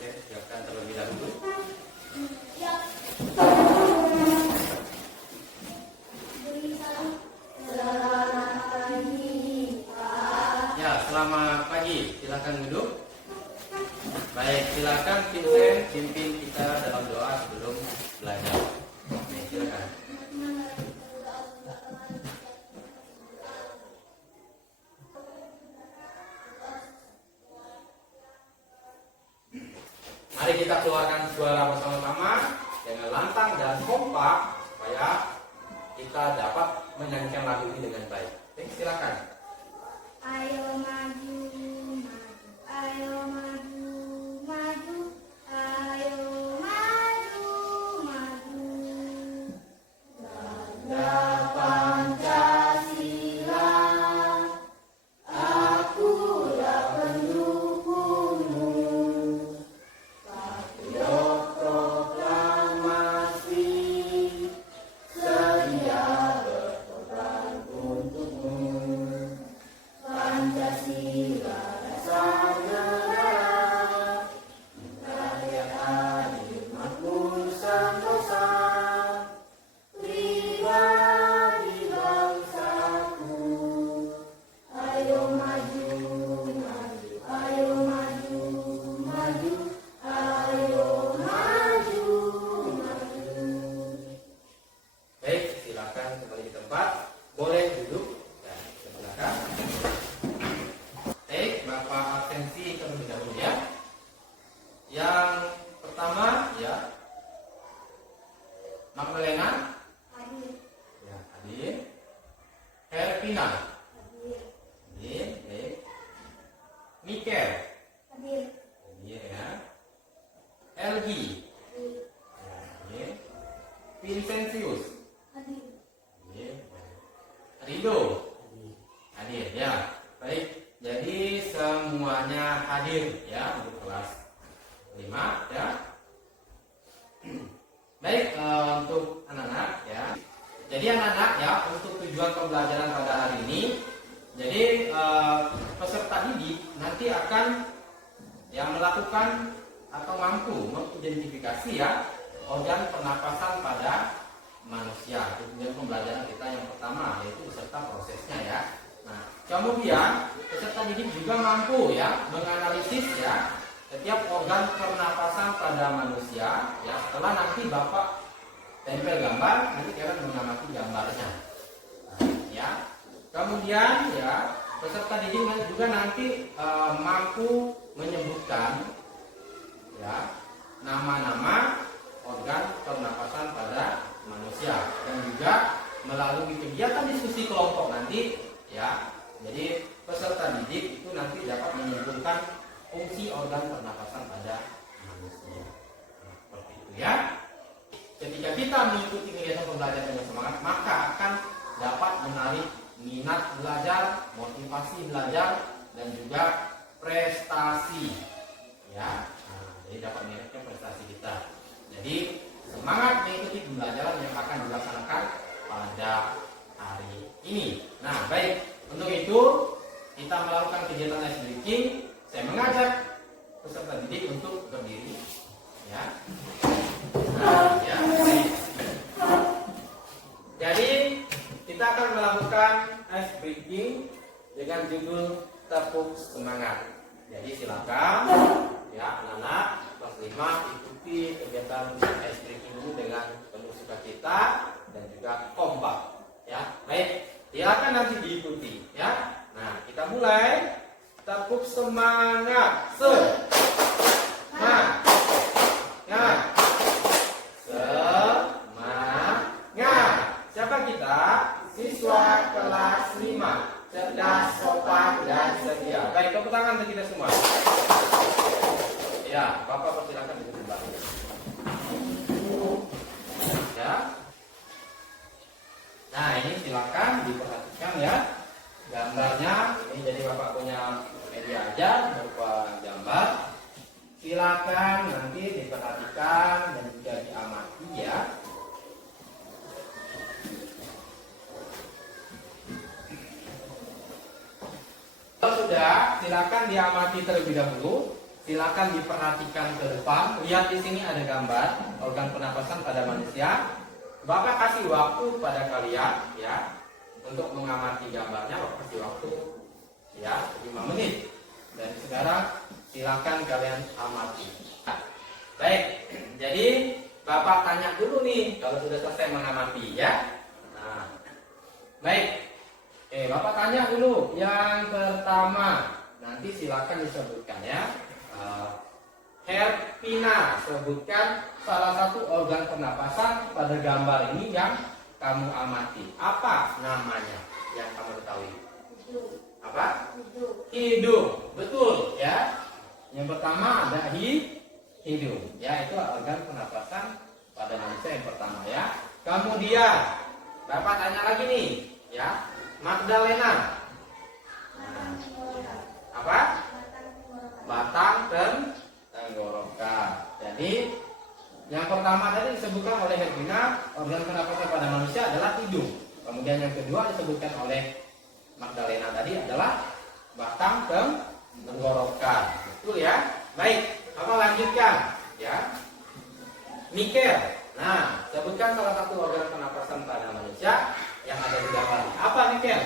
siapkan terlebih dahulu. Ya, selamat pagi. Silakan duduk. Baik, silakan Vincent pimpin kita dalam doa sebelum belajar. Nih, silakan. Mari kita keluarkan suara bersama-sama dengan lantang dan kompak supaya kita dapat menyanyikan lagu ini dengan baik. Oke, silakan. Ayo maju, maju, ayo maju, maju, ayo maju, maju. Ganda Pancasila, akulah pendukungmu. Patriot proklamasi, sedia berkorban untukmu. Pancasila dasar negara, rakyat adil makmur sentosa, pribadi bangsaku. Ayo maju, maju, ayo maju, maju, ayo maju, maju. Baik, silakan kembali di tempat. Boleh duduk. Ya, silakan. Baik, Bapak absensi terlebih dahulu ya. Yang pertama ya, Magdalena. Hadir, Ya, hadir. Herpina. hadir, Hadir. Baik. Mikel. hadir, Hadir ya. Elgi. hadir, Ya, hadir. Vincentius. hadir. Hadir. Rido. Hadir ya. Baik. Jadi semuanya hadir ya untuk kelas 5 ya. Baik, untuk anak-anak ya. Jadi anak-anak ya, untuk tujuan pembelajaran pada hari ini, jadi peserta didik nanti akan yang melakukan atau mampu mengidentifikasi ya organ pernapasan pada manusia. Tujuan pembelajaran kita yang pertama yaitu beserta prosesnya ya. Nah, kemudian peserta didik juga mampu ya menganalisis ya setiap organ pernapasan pada manusia ya. Setelah nanti Bapak tempel gambar, nanti kalian mengamati gambarnya. Nah, ya. Kemudian ya peserta didik juga nanti mampu menyebutkan ya nama-nama organ pernapasan pada manusia dan juga melalui kegiatan diskusi kelompok nanti ya. Jadi peserta didik itu nanti dapat menyimpulkan fungsi organ pernapasan pada manusia. Nah, seperti itu ya. Ketika kita mengikuti kegiatan pembelajaran dengan semangat, maka akan dapat menarik minat belajar, motivasi belajar, dan juga prestasi. Ya, nah, jadi dapat meningkatkan prestasi kita. Jadi semangat mengikuti pembelajaran yang akan dilaksanakan pada hari ini. Nah, baik. Untuk itu kita melakukan kegiatan ice breaking. Saya mengajak peserta didik untuk berdiri. Ya. Nah, ya. Jadi kita akan melakukan ice breaking dengan judul tepuk semangat. Jadi silakan ya anak-anak kelas 5 ikuti kegiatan ice breaking ini dengan penuh sukacita dan juga kompak. Ya, baik. Silakan nanti diikuti. Ya. Nah, kita mulai. Tepuk semangat. Semangat. Semangat. Siapa kita? Siswa kelas 5. Cerdas, sopan, dan setia. Baik, tepuk tangan untuk kita semua. Ya, Bapak persilakan duduk kembali. Ya. Nah, ini silakan diperhatikan ya. Gambarnya, ini jadi Bapak punya media aja berupa gambar. Silakan nanti diperhatikan dan juga diamati ya. Kalau sudah, silakan diamati terlebih dahulu. silakan diperhatikan ke depan. Lihat di sini ada gambar organ pernapasan pada manusia. Bapak kasih waktu pada kalian ya untuk mengamati gambarnya. Bapak kasih waktu ya 5 menit. Dan sekarang silakan kalian amati. Baik, jadi Bapak tanya dulu nih kalau sudah selesai mengamati ya. Nah, baik. Bapak tanya dulu. Yang pertama, nanti silakan disebutkan ya. Herpina, sebutkan salah satu organ pernapasan pada gambar ini yang kamu amati. Apa namanya yang kamu ketahui? Hidung. Apa? Hidung. Hidung, betul ya. Yang pertama ada hidung, ya itu organ pernapasan pada manusia yang pertama ya. Kemudian Bapak tanya lagi nih, ya Magdalena. Batang tenggorokan. Apa? Batang tenggorokan. Batang dan tenggorokan. Jadi yang pertama tadi disebutkan oleh Hermina, organ pernapasan pada manusia adalah hidung. Kemudian yang kedua disebutkan oleh Magdalena tadi adalah batang dan tenggorokan. Betul ya? Baik. Apa lanjutkan ya? Mikel. Nah, sebutkan salah satu organ pernapasan pada manusia yang ada di gambar. Apa Mikel?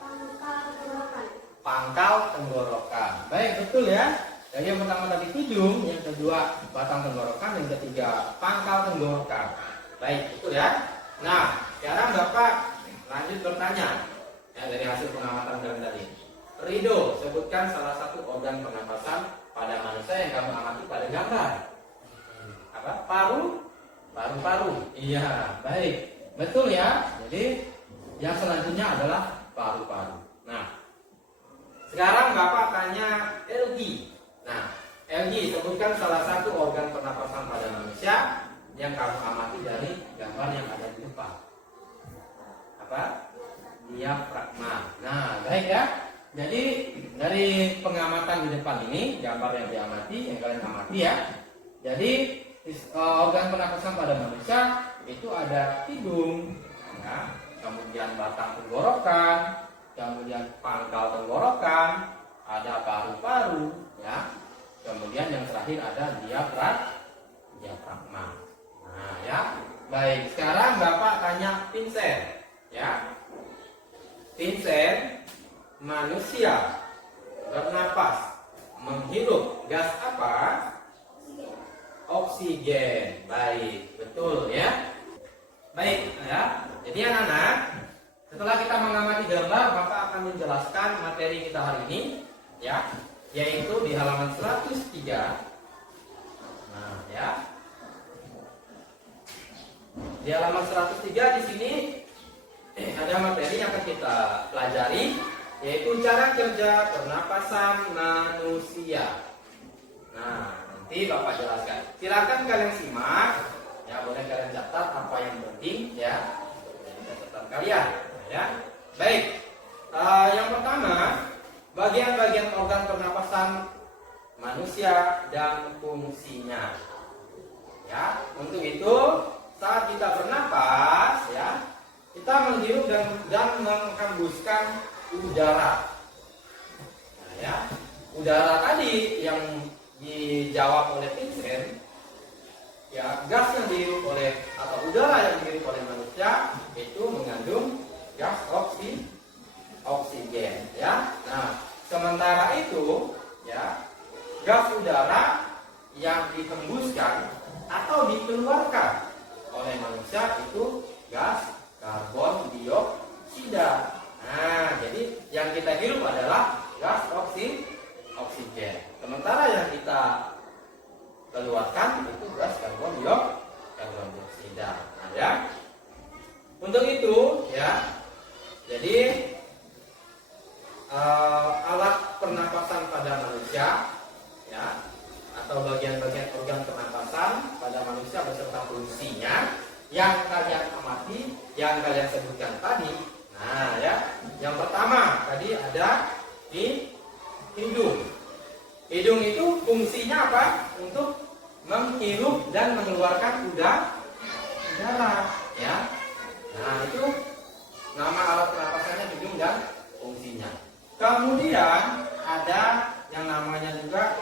Pangkal tenggorokan. Pangkal tenggorokan. Baik, betul ya. Jadi yang pertama tadi hidung, yang kedua batang tenggorokan, yang ketiga pangkal tenggorokan. Baik, betul ya. Nah, sekarang Bapak lanjut bertanya ya, dari hasil pengamatan kalian tadi. Rido, sebutkan salah satu organ pernapasan pada manusia yang kamu amati pada gambar. Apa? Paru-paru. Iya, baik. Betul ya. Jadi yang selanjutnya adalah paru-paru. Nah, sekarang Bapak tanya LG. Nah, LG sebutkan salah satu organ pernapasan pada manusia yang kamu amati dari gambar yang ada di depan. Apa? Diafragma. Nah, baik ya. Jadi dari pengamatan di depan ini, gambar yang diamati, yang kalian amati ya. Jadi organ pernapasan pada manusia itu ada hidung, ya, kemudian batang tenggorokan, kemudian pangkal tenggorokan, ada paru-paru, ya, kemudian yang terakhir ada diafragma. Nah, ya, baik. Sekarang Bapak tanya Vincent, ya. Vincent, manusia bernapas menghirup gas apa? Oksigen. Baik, betul ya. Baik ya. Jadi anak-anak, setelah kita mengamati gambar, Bapak akan menjelaskan materi kita hari ini ya, yaitu di halaman 103. Nah, ya. Di halaman 103 di sini ada materi yang akan kita pelajari, yaitu cara kerja pernapasan manusia. Nah, nanti Bapak jelaskan. Silakan kalian simak, ya boleh kalian catat apa yang penting ya, dari catatan kalian, ya. Baik, yang pertama bagian-bagian organ pernapasan manusia dan fungsinya. Ya, untuk itu saat kita bernapas, ya kita menghirup dan menghembuskan udara. Nah, ya, udara tadi yang dijawab oleh Vincent, ya gas yang dihirup oleh atau udara yang dihirup oleh manusia itu mengandung gas oksigen, ya. Nah, sementara itu, ya gas udara yang dihembuskan atau dikeluarkan oleh manusia itu gas karbon dioksida. Nah, jadi yang kita hirup adalah gas oksigen. Sementara yang kita keluarkan itu gas karbon dioksida. Nah, ya. Untuk itu, ya. Jadi alat pernapasan pada manusia, ya, atau bagian-bagian organ pernapasan pada manusia beserta fungsinya yang kalian amati, yang kalian sebutkan tadi. Nah, ya, yang pertama tadi ada di hidung. Hidung itu fungsinya apa? Untuk menghirup dan mengeluarkan udara, ya. Nah, itu nama alat pernapasannya hidung dan fungsinya. Kemudian ada yang namanya juga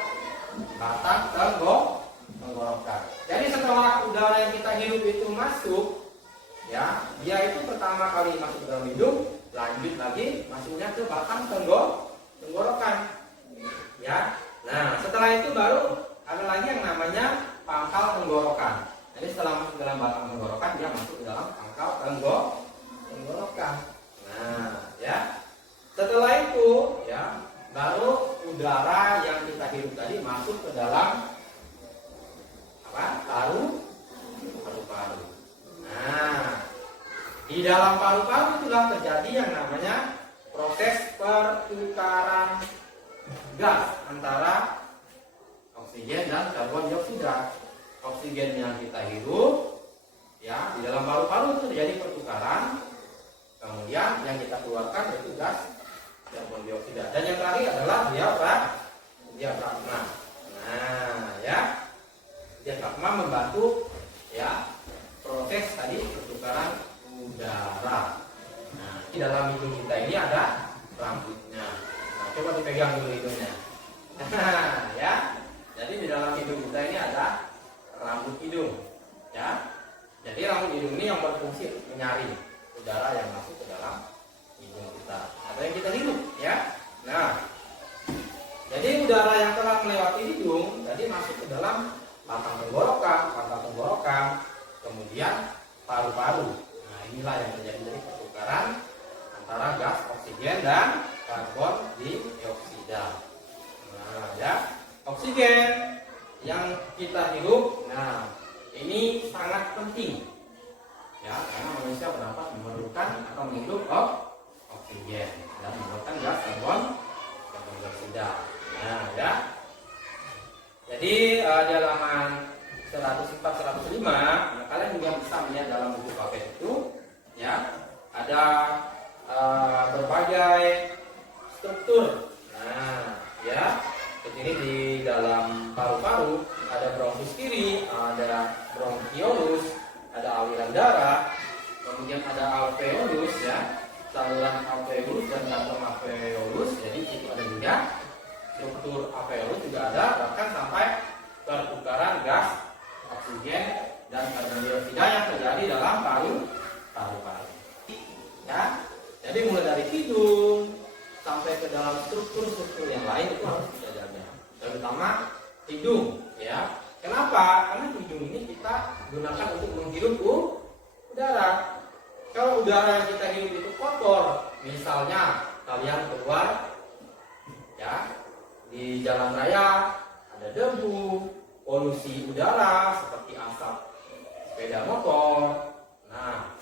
batang tenggorokan. Jadi setelah udara yang kita hirup itu masuk, ya, dia itu pertama kali masuk ke dalam hidung, lanjut lagi masuknya ke batang tenggorokan. Ya. Nah, setelah itu baru ada lagi yang namanya pangkal tenggorokan. Jadi setelah masuk dalam batang tenggorokan, dia masuk ke dalam pangkal tenggorokan. Nah, ya. Setelah itu, ya, baru udara yang kita hirup tadi masuk ke dalam apa? Paru-paru. Nah, di dalam paru-paru itulah terjadi yang namanya proses pertukaran gas antara oksigen dan karbon dioksida. Oksigen yang kita hirup, ya, di dalam paru-paru itu terjadi pertukaran. Kemudian yang kita keluarkan yaitu gas karbon dioksida. Dan yang terakhir adalah diafragma. Nah, ya, diafragma membantu, ya, proses tadi pertukaran udara. Nah, di dalam hidung kita ini ada rambutnya. Nah, coba dipegang dulu hidungnya. Nah, ya. Jadi di dalam hidung kita ini ada rambut hidung, ya. Jadi rambut hidung ini yang berfungsi menyaring udara yang masuk ke dalam hidung kita atau yang kita hirup, ya. Nah, jadi udara yang telah melewati hidung tadi masuk ke dalam batang tenggorokan, kemudian paru-paru. Nah, inilah yang terjadi dari pertukaran antara gas oksigen dan karbon dioksida. Nah, ya, oksigen yang kita hirup, nah, ini sangat penting, ya, karena manusia berdapat memerlukan atau menghirup oksigen dan memerlukan gas karbon dioksida. Nah, ya. Jadi di halaman 104-105, ya, kalian juga bisa melihat dalam buku KP itu, ya, ada berbagai struktur. Nah, ya, ini di dalam paru-paru ada bronkus kiri, ada bronkiolus, ada aliran darah, kemudian ada alveolus, ya, saluran alveolus dan kantong alveolus. Jadi itu ada juga struktur alveolus juga ada, bahkan sampai pertukaran gas oksigen dan karbon dioksida yang terjadi dalam paru-paru. Ya, jadi mulai dari hidung sampai ke dalam struktur-struktur yang lain itu harus kita jaga, terutama hidung, ya. Kenapa? Karena hidung ini kita gunakan untuk menghirup udara. Kalau udara yang kita hirup itu kotor, misalnya kalian keluar, ya, di jalan raya ada debu, polusi udara seperti asap sepeda motor. Nah,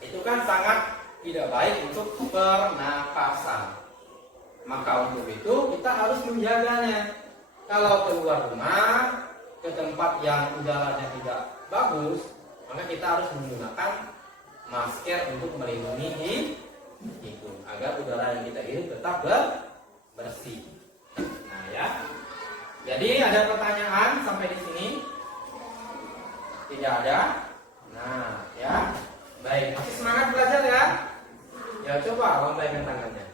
itu kan sangat tidak baik untuk pernapasan. Maka untuk itu kita harus menjaganya. Kalau keluar rumah ke tempat yang udaranya tidak bagus, maka kita harus menggunakan masker untuk melindungi hidung agar udara yang kita hirup tetap bersih. Nah, ya. Jadi ada pertanyaan sampai di sini? Tidak ada? Nah, ya. Baik, masih semangat belajar ya? Ya, coba lambaikan tangannya.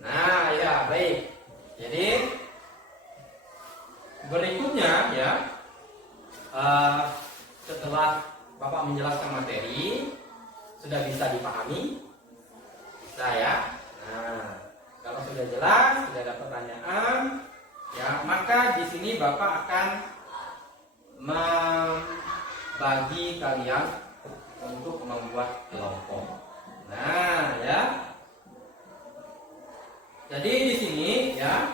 Nah, ya, baik. Jadi berikutnya, ya, setelah Bapak menjelaskan materi, sudah bisa dipahami? Bisa, ya? Nah, kalau sudah jelas, sudah ada pertanyaan, ya, maka di sini Bapak akan membagi kalian untuk membuat kelompok. Nah, ya. Jadi di sini, ya,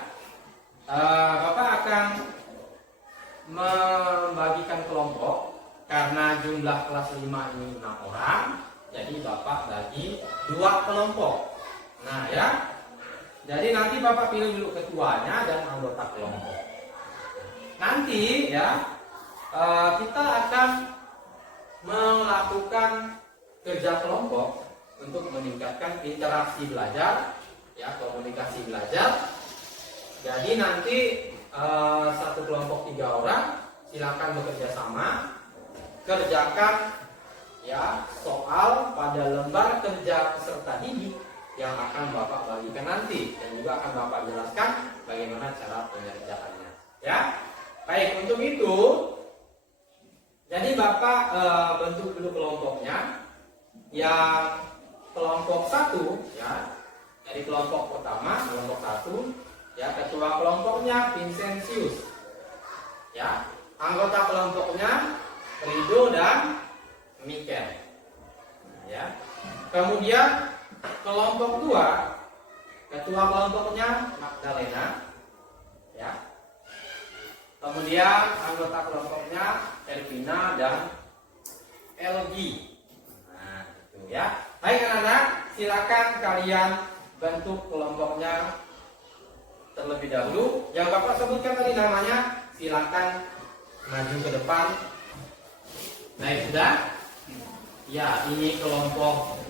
Bapak akan membagikan kelompok karena jumlah kelas 5 ini 6 orang. Jadi Bapak bagi 2 kelompok. Nah, ya. Jadi nanti Bapak pilih dulu ketuanya dan anggota kelompok. Nanti, ya, kita akan melakukan kerja kelompok untuk meningkatkan interaksi belajar, ya, komunikasi belajar. Jadi nanti satu kelompok 3 orang silakan bekerja sama, kerjakan, ya, soal pada lembar kerja peserta didik yang akan Bapak bagikan nanti, dan juga akan Bapak jelaskan bagaimana cara pengerjaannya. Ya. Baik, untuk itu jadi Bapak bentuk dulu kelompoknya. Yang kelompok 1 ya. Jadi kelompok pertama, kelompok 1 ya, ketua kelompoknya Vincentius. Ya. Anggota kelompoknya Rido dan Mikel. Ya. Kemudian kelompok 2, ketua kelompoknya Magdalena. Ya. Kemudian anggota kelompoknya Ervina dan Elgi. Nah, itu ya. Baik anak-anak, silakan kalian bentuk kelompoknya terlebih dahulu. Yang Bapak sebutkan tadi namanya, silakan maju ke depan. Baik, sudah? Ya, ini kelompok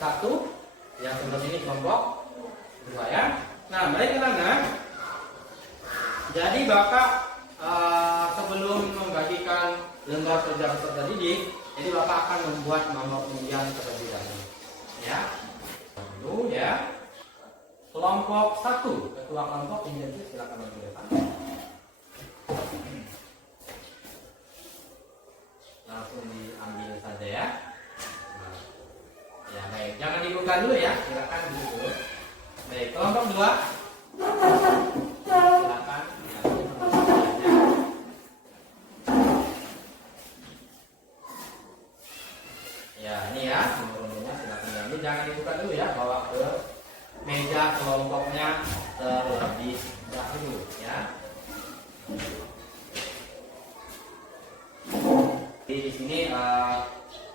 1. Yang sebelah ini kelompok 2 ya. Nah, baik anak-anak. Jadi Bapak sebelum membagikan lembar kerja peserta didik, jadi Bapak akan membuat nomor undian terlebih dahulu. Ya. Dulu ya. Kelompok 1, ketua kelompok Vincentius, silakan maju ke depan. Langsung diambil saja ya. Nah, ya baik, jangan dibuka dulu ya, silakan dulu. Baik, kelompok 2. Silakan. Ya, ini ya, nomor-nomornya silakan diambil, jangan dibuka dulu ya, bawa ke meja kelompoknya terlebih dahulu ya. Jadi di sini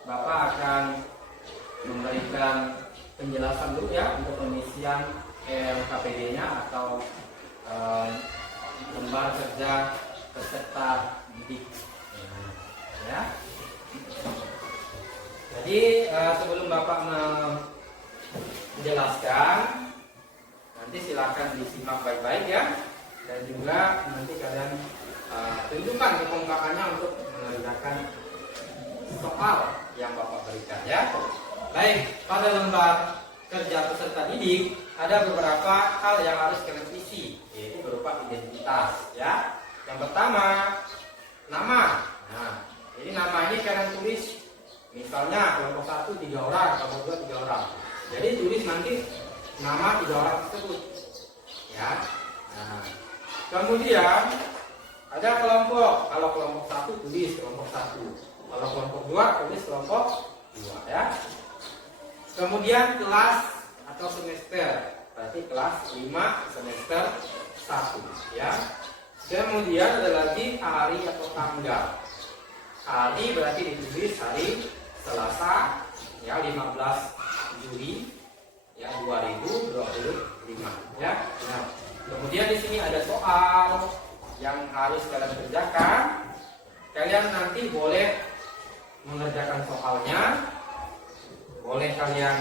Bapak akan memberikan penjelasan dulu ya untuk pengisian LKPD-nya atau lembar kerja peserta didik ya. Jadi sebelum Bapak menjelaskan, nanti silakan disimak baik-baik ya, dan juga nanti kalian tunjukkan kekompakannya untuk mengerjakan soal yang Bapak berikan ya. Baik, pada lembar kerja peserta didik ada beberapa hal yang harus kalian isi, yaitu berupa identitas ya. Yang pertama, nama. Nah, jadi nama ini kalian tulis, misalnya kelompok 1 3 orang, kelompok 2 3 orang. Jadi tulis nanti nama 3 orang tersebut ya. Nah, kemudian ada kelompok. Kalau kelompok 1 tulis kelompok 1. Kalau kelompok 2 tulis kelompok 2 ya. Kemudian kelas atau semester, berarti kelas 5 semester 1 ya. Kemudian ada lagi hari atau tanggal. Hari berarti ditulis hari Selasa ya, 15 Juli ya 2025 ya. Nah, kemudian di sini ada soal yang harus kalian kerjakan. Kalian nanti boleh mengerjakan soalnya, boleh kalian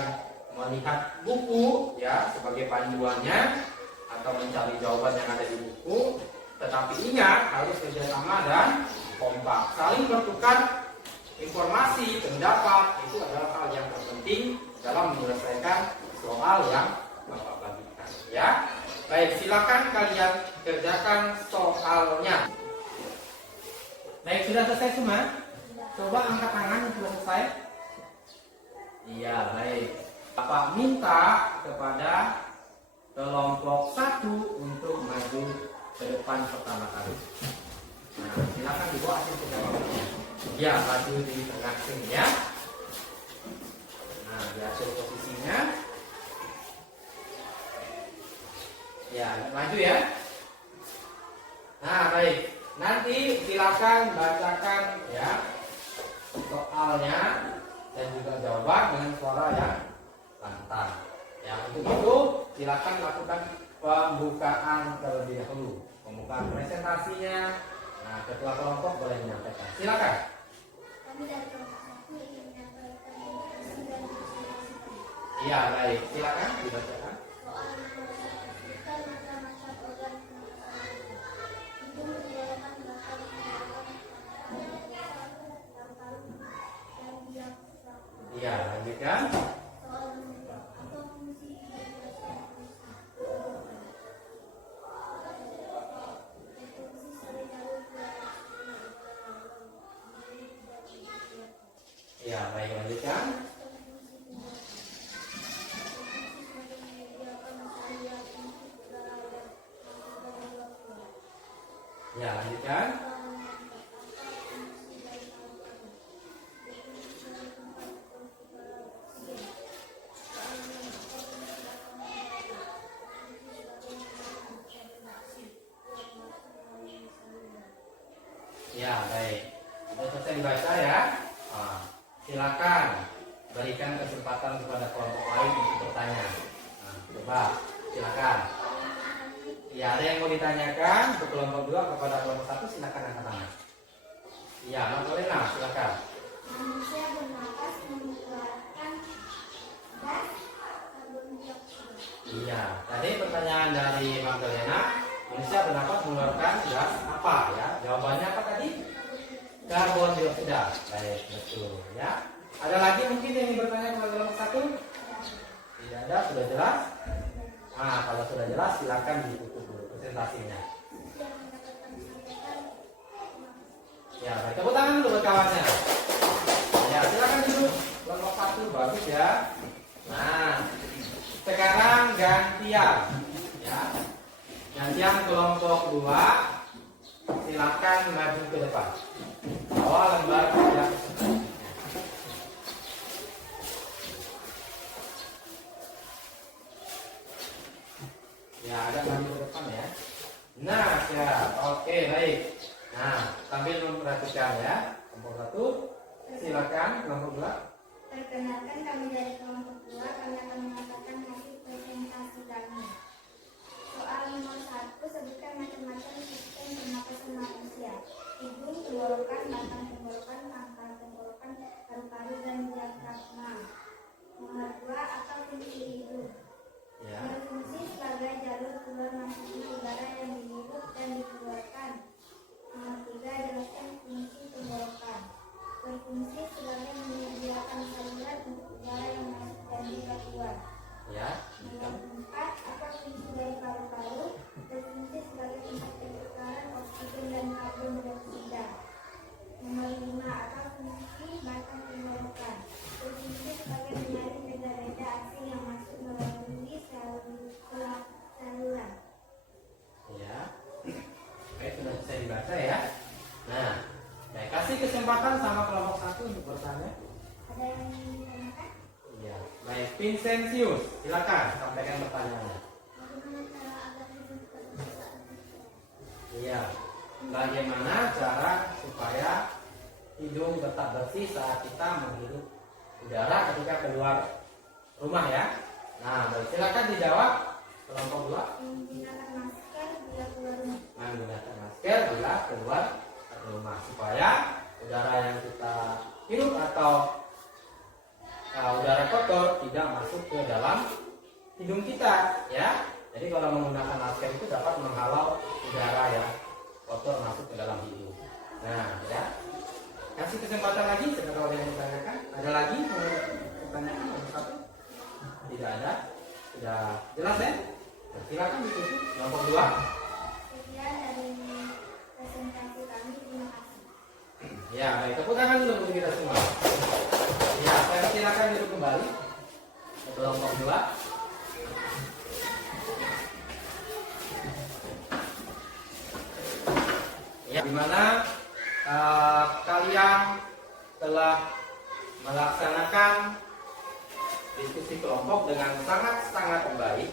melihat buku ya sebagai panduannya atau mencari jawaban yang ada di buku. Tetapi ingat, harus kerjasama dan kompak, saling bertukar informasi, pendapat. Itu adalah hal yang terpenting dalam menyelesaikan soal yang Bapak bagikan ya. Baik, silakan kalian kerjakan soalnya. Baik, sudah selesai semua? Coba angkat tangan yang sudah selesai. Iya, baik. Bapak minta kepada kelompok 1 untuk maju ke depan pertama kali. Nah, silakan dibawa hasil perjawabannya. Ya, maju di tengah sini ya. Nah, diatur posisinya. Ya, maju ya. Nah, baik. Nanti silakan bacakan ya soalnya dan juga jawaban dengan suara yang lantang. Ya, untuk itu silakan lakukan pembukaan terlebih dahulu. Pembukaan presentasinya. Nah, ketua kelompok boleh menyampaikan. Silakan. Kami dari kelompok 1 ingin menyampaikan informasi dan presentasi. Iya, baik. Silakan dibacakan. Soal nomor 1, kita macam-macam organ penapasan itu menyediakan bahkan yang paling dan biak. Iya, lanjutkan. Soal nomor 2, apa fungsi identitas dan fungsi? Ya, baik, lanjutkan. Ya, lanjutkan. Ya, baik. Sudah selesai dibaca ya. Nah, silakan berikan kesempatan kepada kelompok lain untuk bertanya. Nah, coba, silakan. Ya, ada yang mau ditanyakan untuk kelompok 2 kepada kelompok 1, silakan angkat tangan. Ya, Magdalena, silakan. Manusia bernapas mengeluarkan gas karbon dioksida. Iya, tadi pertanyaan dari Magdalena, manusia bernapas mengeluarkan gas apa ya? Jawabannya apa tadi? Karbon dioksida. Baik, betul ya. Ada lagi mungkin yang ingin bertanya kepada kelompok 1? Tidak ada, sudah jelas? Nah, kalau sudah jelas silakan ditutup dulu presentasinya. Ya, baik, tepuk tangan dulu buat kawannya. Ya, silakan duduk. Kelompok 1 bagus ya. Nah, sekarang gantian ya. Gantian kelompok 2. Silakan maju ke depan. Bawa lembar kerja. Ya, agak maju ke depan ya. Nah, siap. Oke, baik. Nah, sambil memperhatikan ya. Kelompok 1, silakan. Kelompok 2. Perkenalkan, kami dari kelompok 2, kami akan mengatakan hasil presentasi kami. Soal nomor 1, sebutkan macam-macam sistem pernapasan manusia. Hidung, tenggorokan, batang tenggorokan, pangkal tenggorokan, paru-paru, dan diafragma. Nomor 2, apa fungsi hidung? Ya. Berfungsi sebagai jalur keluar masuknya udara yang dihirup dan dikeluarkan. Nomor 3, jelaskan fungsi tenggorokan. Berfungsi sebagai menyediakan saluran untuk udara yang masuk dan juga keluar. Ya. Nomor 4, apa fungsi dari paru-paru? Berfungsi sebagai tempat pertukaran oksigen dan karbon dioksida. Nomor 5, apa fungsi batang tenggorokan? Berfungsi sebagai menyaring benda-benda asing yang masuk melalui saluran. Ya. Baik, sudah bisa dibaca ya. Nah, saya kasih kesempatan sama kelompok 1 untuk bertanya. Ada yang ingin ditanyakan? Iya. Baik, Vincentius, silakan sampaikan pertanyaannya. Bagaimana cara agar hidup tetap Iya. Bagaimana cara supaya hidung tetap bersih saat kita menghirup udara ketika keluar rumah ya? Nah, baik, silakan dijawab kelompok 2. menggunakan masker bila keluar rumah? Menggunakan masker bila keluar rumah supaya udara yang kita hirup atau udara kotor tidak masuk ke dalam hidung kita ya. Jadi kalau menggunakan masker itu dapat menghalau udara yang kotor masuk ke dalam hidung. Nah, ya. Kasih kesempatan lagi, siapa tahu ada yang ditanyakan. Ada lagi pertanyaan nomor 1? Tidak ada. Sudah jelas ya? Silakan ditutup kelompok 2. Sekian dari presentasi kami, terima kasih. Ya, baik, tepuk tangan dulu untuk kita semua. Ya, saya silakan duduk kembali ke kelompok 2. Ya, dimana kalian telah melaksanakan diskusi kelompok dengan sangat baik.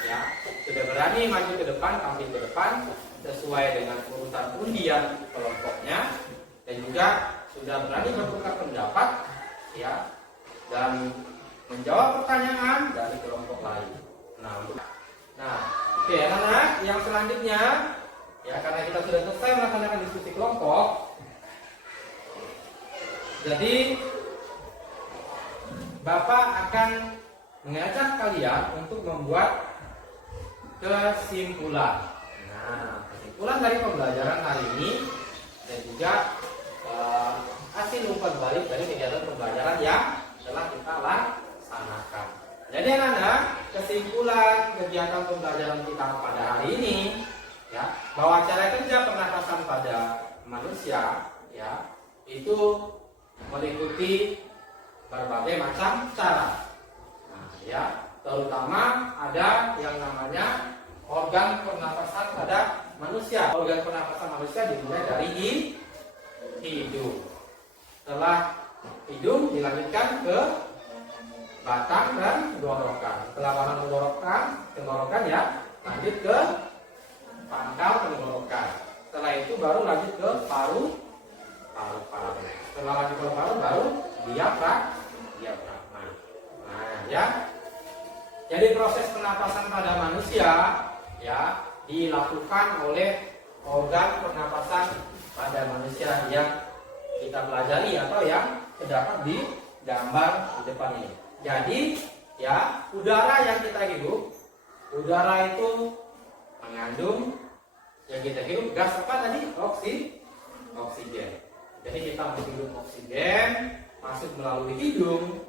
Ya, sudah berani maju ke depan, tampil ke depan sesuai dengan urutan undian kelompoknya, dan juga sudah berani bertukar pendapat, ya, dan menjawab pertanyaan dari kelompok lain. Oke, anak-anak, yang selanjutnya, ya, karena kita sudah selesai melaksanakan diskusi kelompok, jadi Bapak akan mengajak kalian untuk membuat kesimpulan. Nah, kesimpulan dari pembelajaran hari ini dan juga hasil umpan balik dari kegiatan pembelajaran yang telah kita laksanakan. Jadi anak-anak, kesimpulan kegiatan pembelajaran kita pada hari ini, ya, bahwa cara kerja pernapasan pada manusia, ya, itu meliputi berbagai macam cara. Nah, ya, terutama ada yang namanya organ pernapasan pada manusia. Organ pernapasan manusia dimulai dari hidung. Setelah hidung dilanjutkan ke batang dan tenggorokan. Setelah batang tenggorokan ya, lanjut ke pangkal tenggorokan. Setelah itu baru lanjut ke paru-paru. Setelah lanjut ke paru baru diafragma. Nah, ya. Jadi proses pernapasan pada manusia ya dilakukan oleh organ pernapasan pada manusia yang kita pelajari atau yang terdapat di gambar di depan ini. Jadi ya, udara yang kita hidup, udara itu mengandung yang kita hidup gas apa tadi? Oksigen. Jadi kita menghirup oksigen masuk melalui hidung,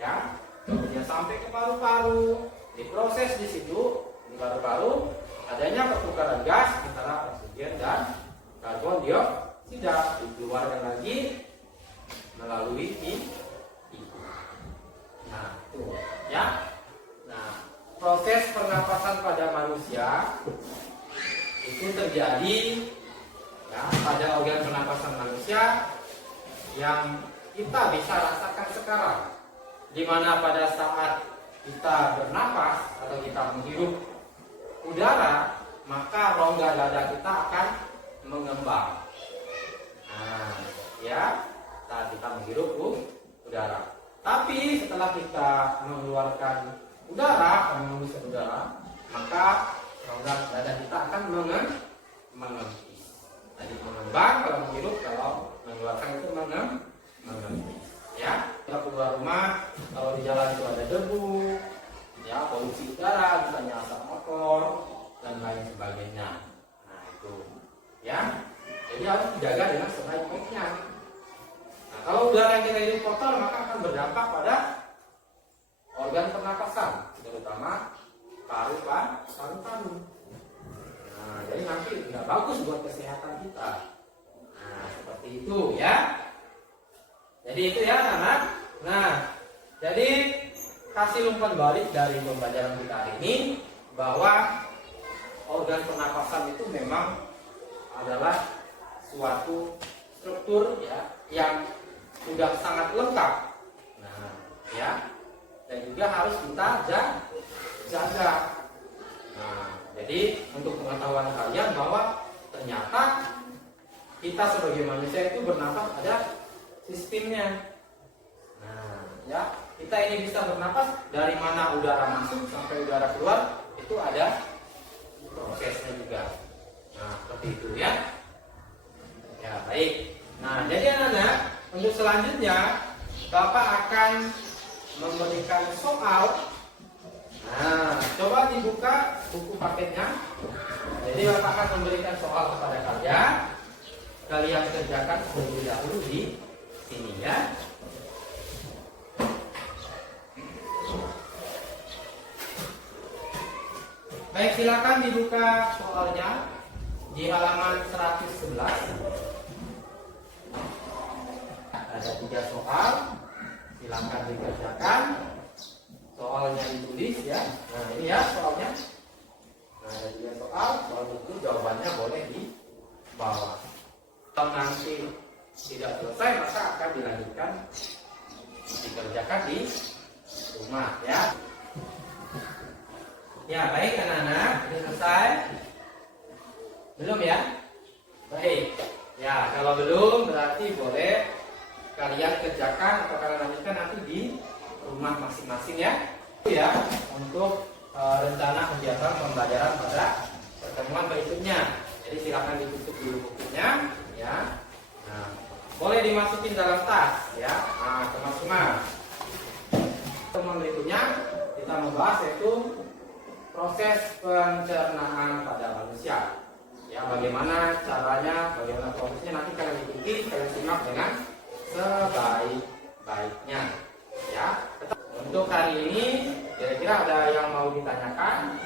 ya, kemudian sampai ke paru-paru, diproses di situ di paru-paru, adanya pertukaran gas antara oksigen dan karbon dioksida, dikeluarkan lagi melalui hidung. Nah, itu ya. Nah, proses pernapasan pada manusia itu terjadi ya pada organ pernapasan manusia yang kita bisa rasakan sekarang, di mana pada saat kita bernapas atau kita menghirup udara, maka rongga dada kita akan mengembang. Nah, ya, saat kita menghirup udara. Tapi setelah kita mengeluarkan udara, mengembuskan udara, maka rongga dada kita akan mengempis. Jadi mengembang kalau menghirup, kalau mengeluarkan itu mengempis. Ya, kita keluar rumah, kalau di jalan itu ada debu, ya, polusi udara, misalnya asap motor dan lain sebagainya. Nah, itu, ya. Jadi harus dijaga dengan sebaik-baiknya. Nah, kalau udara yang kita hirup kotor, maka akan berdampak pada organ pernapasan, terutama paru-paru. Nah, jadi nanti nggak bagus buat kesehatan kita. Nah, seperti itu ya. Jadi itu ya anak. Nah, jadi kasih umpan balik dari pembelajaran kita hari ini bahwa organ pernapasan itu memang adalah suatu struktur ya yang sudah sangat lengkap. Nah, ya. Dan juga harus kita jaga. Nah, jadi untuk pengetahuan kalian bahwa ternyata kita sebagai manusia itu bernapas ada sistemnya. Nah, ya, kita ini bisa bernapas dari mana udara masuk sampai udara keluar, itu ada prosesnya juga. Nah, seperti itu ya. Ya, baik. Nah, jadi anak-anak, untuk selanjutnya Bapak akan memberikan soal. Nah, coba dibuka buku paketnya. Jadi Bapak akan memberikan soal kepada kalian. Kalian kerjakan terlebih dahulu di sini ya. Baik, silakan dibuka soalnya di halaman 111. Ada 3 soal. Silakan dikerjakan. Soalnya ditulis ya. Nah, ini ya soalnya. Nah, ada 3 soal. Soal itu jawabannya boleh di bawah. Kalau nanti tidak selesai, maka akan dilanjutkan dikerjakan di rumah ya. Ya, baik anak-anak, ini selesai. Belum ya? Baik. Ya, kalau belum berarti boleh kalian kerjakan atau kalian lanjutkan nanti di rumah masing-masing ya. Ya, untuk rencana kegiatan pembelajaran pada pertemuan berikutnya. Jadi silakan ditutup dulu bukunya ya. Nah, boleh dimasukin dalam tas ya. Nah, teman-teman. Pertemuan berikutnya kita membahas yaitu proses pencernaan pada manusia. Ya, bagaimana caranya, bagaimana prosesnya nanti kalian ikuti, kalian simak dengan sebaik-baiknya. Ya. Untuk hari ini kira-kira ada yang mau ditanyakan?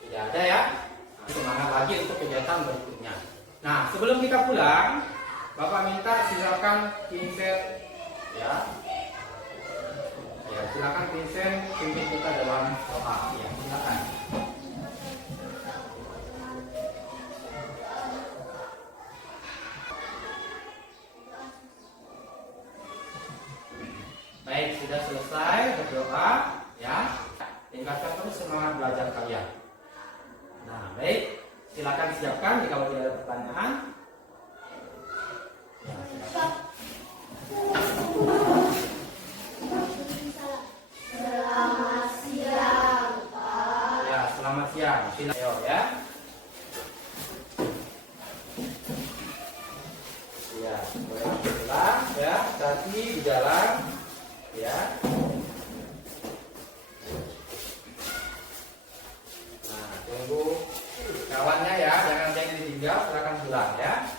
Tidak ada ya. Nah, semangat lagi untuk kegiatan berikutnya. Nah, sebelum kita pulang, Bapak minta silakan pinset ya. Ya, silakan pinset pimpin kita dalam doa. Ya, silakan. Baik, sudah selesai berdoa ya. Tingkatkan terus semangat belajar kalian. Nah, baik. Silakan siapkan jika tidak ada pertanyaan. Ya, silakan. Selamat siang, Pak. Ya, selamat siang. Silakan ya. Ya, boleh pulang ya. Hati di jalan ya. Nah, tunggu kawannya ya, jangan ditinggal, silakan pulang ya.